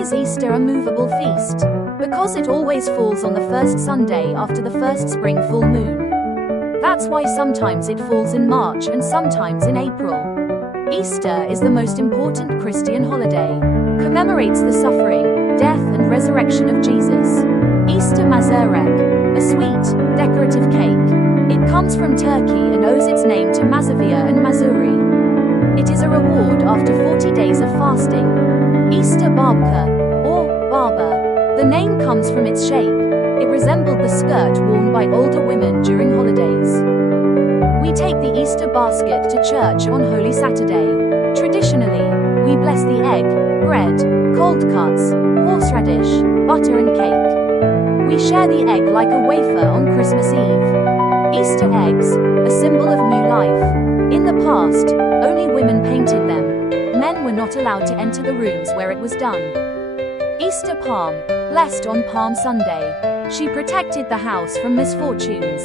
is Easter a movable feast? Because it always falls on the first Sunday after the first spring full moon. That's why sometimes it falls in March and sometimes in April. Easter is the most important Christian holiday. Commemorates the suffering, death and resurrection of Jesus. Easter mazurek, a sweet, decorative cake. It comes from Turkey and owes its name to Mazovia and Mazuri. It is a reward after 40 days of fasting. Easter babka, or barber. The name comes from its shape. It resembled the skirt worn by older women during holidays. We take the Easter basket to church on Holy Saturday. Traditionally, we bless the egg, bread, cold cuts, horseradish, butter and cake. We share the egg like a wafer on Christmas Eve. Easter eggs, a symbol of new life. In the past, only women painted them. Men were not allowed to enter the rooms where it was done. Easter palm, blessed on Palm Sunday. She protected the house from misfortunes.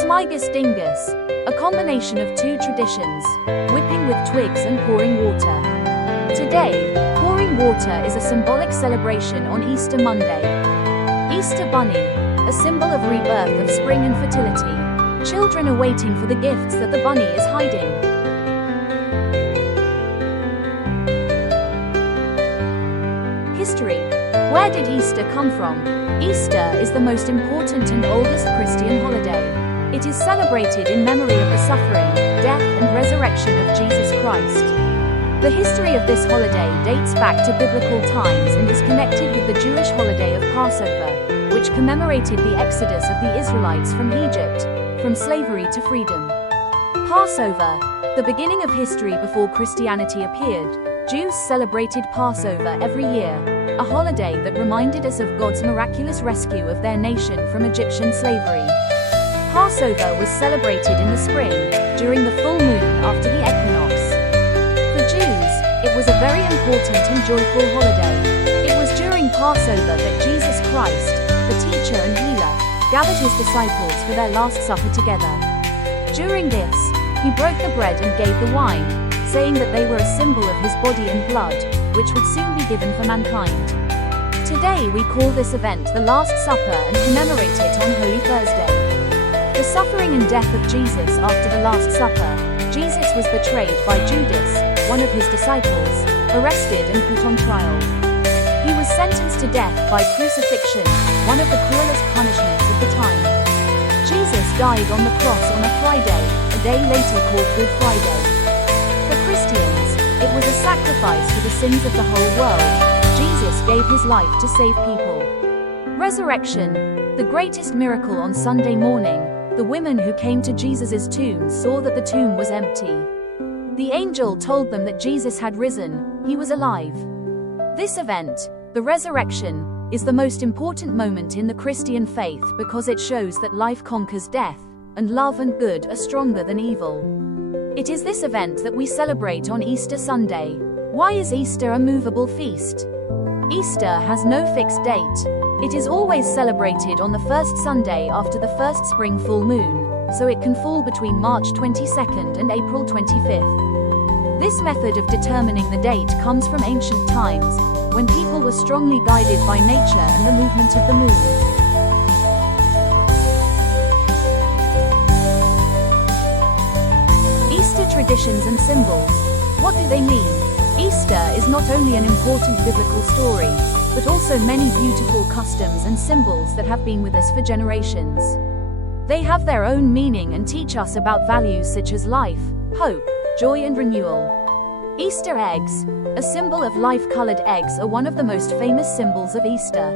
Smigus dingus, a combination of two traditions, whipping with twigs and pouring water. Today, pouring water is a symbolic celebration on Easter Monday. Easter bunny, a symbol of rebirth of spring and fertility. Children are waiting for the gifts that the bunny is hiding. History. Where did Easter come from? Easter is the most important and oldest Christian holiday. It is celebrated in memory of the suffering, death and resurrection of Jesus Christ. The history of this holiday dates back to biblical times and is connected with the Jewish holiday of Passover, which commemorated the exodus of the Israelites from Egypt, from slavery to freedom. Passover, the beginning of history before Christianity appeared. Jews celebrated Passover every year, a holiday that reminded us of God's miraculous rescue of their nation from Egyptian slavery. Passover was celebrated in the spring, during the full moon after the equinox. For Jews, it was a very important and joyful holiday. It was during Passover that Jesus Christ, the teacher and healer, gathered his disciples for their Last Supper together. During this, he broke the bread and gave the wine, saying that they were a symbol of his body and blood, which would soon be given for mankind. Today we call this event the Last Supper and commemorate it on Holy Thursday. The suffering and death of Jesus. After the Last Supper, Jesus was betrayed by Judas, one of his disciples, arrested and put on trial. He was sentenced to death by crucifixion, one of the cruelest punishments of the time. Jesus died on the cross on a Friday, a day later called Good Friday. For Christians, it was a sacrifice for the sins of the whole world. Jesus gave his life to save people. Resurrection, the greatest miracle on Sunday morning. The women who came to Jesus' tomb saw that the tomb was empty. The angel told them that Jesus had risen, he was alive. This event, the resurrection, is the most important moment in the Christian faith because it shows that life conquers death, and love and good are stronger than evil. It is this event that we celebrate on Easter Sunday. Why is Easter a movable feast? Easter has no fixed date. It is always celebrated on the first Sunday after the first spring full moon, so it can fall between March 22nd and April 25th. This method of determining the date comes from ancient times, when people were strongly guided by nature and the movement of the moon. Traditions and symbols. What do they mean? Easter is not only an important biblical story, but also many beautiful customs and symbols that have been with us for generations. They have their own meaning and teach us about values such as life, hope, joy and renewal. Easter eggs, a symbol of life-colored eggs, are one of the most famous symbols of Easter.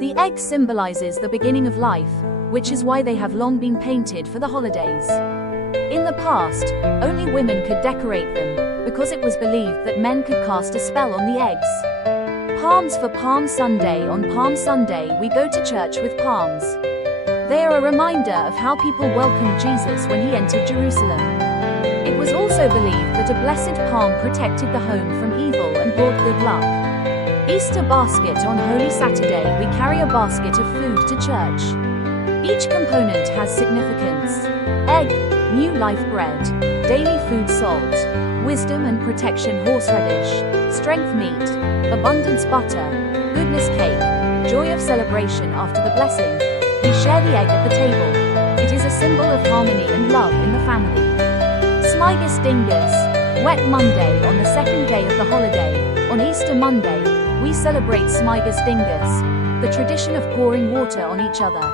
The egg symbolizes the beginning of life, which is why they have long been painted for the holidays. In the past, only women could decorate them, because it was believed that men could cast a spell on the eggs. Palms for Palm Sunday. On Palm Sunday we go to church with palms. They are a reminder of how people welcomed Jesus when he entered Jerusalem. It was also believed that a blessed palm protected the home from evil and brought good luck. Easter basket. On Holy Saturday we carry a basket of food to church. Each component has significance. Egg, new life bread. daily food salt, wisdom and protection horseradish, strength meat, abundance butter, goodness cake, joy of celebration after the blessing. We share the egg at the table. It is a symbol of harmony and love in the family. Smigus dingus, wet Monday on the second day of the holiday. On Easter Monday, we celebrate Smigus dingus, the tradition of pouring water on each other.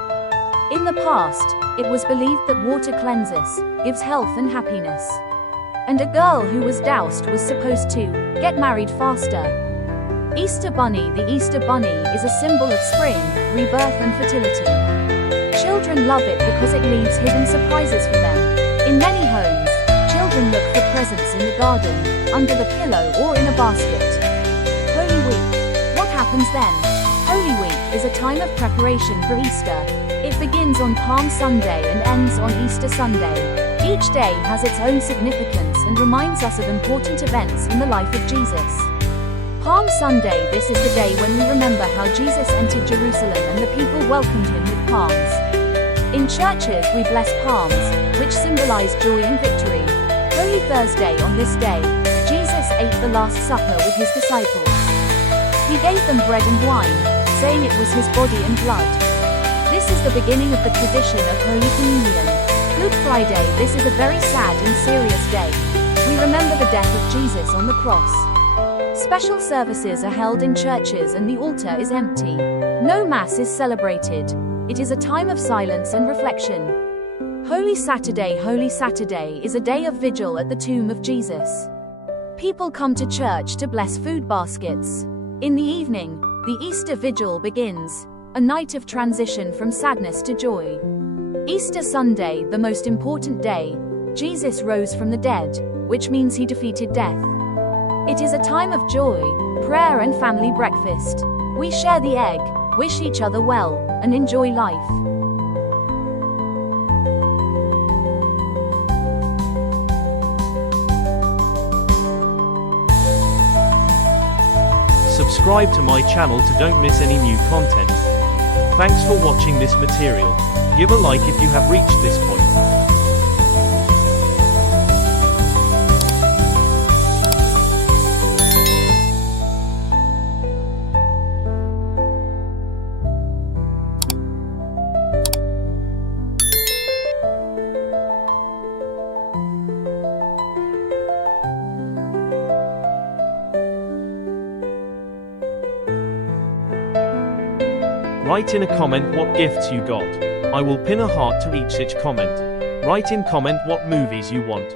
In the past, it was believed that water cleanses, gives health and happiness. And a girl who was doused was supposed to get married faster. Easter Bunny. The Easter Bunny is a symbol of spring, rebirth and fertility. Children love it because it leaves hidden surprises for them. In many homes, children look for presents in the garden, under the pillow or in a basket. Holy Week. What happens then? Holy Week is a time of preparation for Easter. It begins on Palm Sunday and ends on Easter Sunday. Each day has its own significance and reminds us of important events in the life of Jesus. Palm Sunday. This is the day when we remember how Jesus entered Jerusalem and the people welcomed him with palms. In churches we bless palms, which symbolize joy and victory. Holy Thursday. On this day, Jesus ate the Last Supper with his disciples. He gave them bread and wine, saying it was his body and blood. This is the beginning of the tradition of Holy Communion. Good Friday. This is a very sad and serious day. We remember the death of Jesus on the cross. Special services are held in churches and the altar is empty. No Mass is celebrated. It is a time of silence and reflection. Holy Saturday. Holy Saturday is a day of vigil at the tomb of Jesus. People come to church to bless food baskets. In the evening, the Easter Vigil begins, a night of transition from sadness to joy. Easter Sunday, the most important day, Jesus rose from the dead, which means he defeated death. It is a time of joy, prayer and family breakfast. We share the egg, wish each other well, and enjoy life. Subscribe to my channel to don't miss any new content. Thanks for watching this material. Give a like if you have reached this point. Write in a comment what gifts you got. I will pin a heart to each comment. Write in comment what movies you want.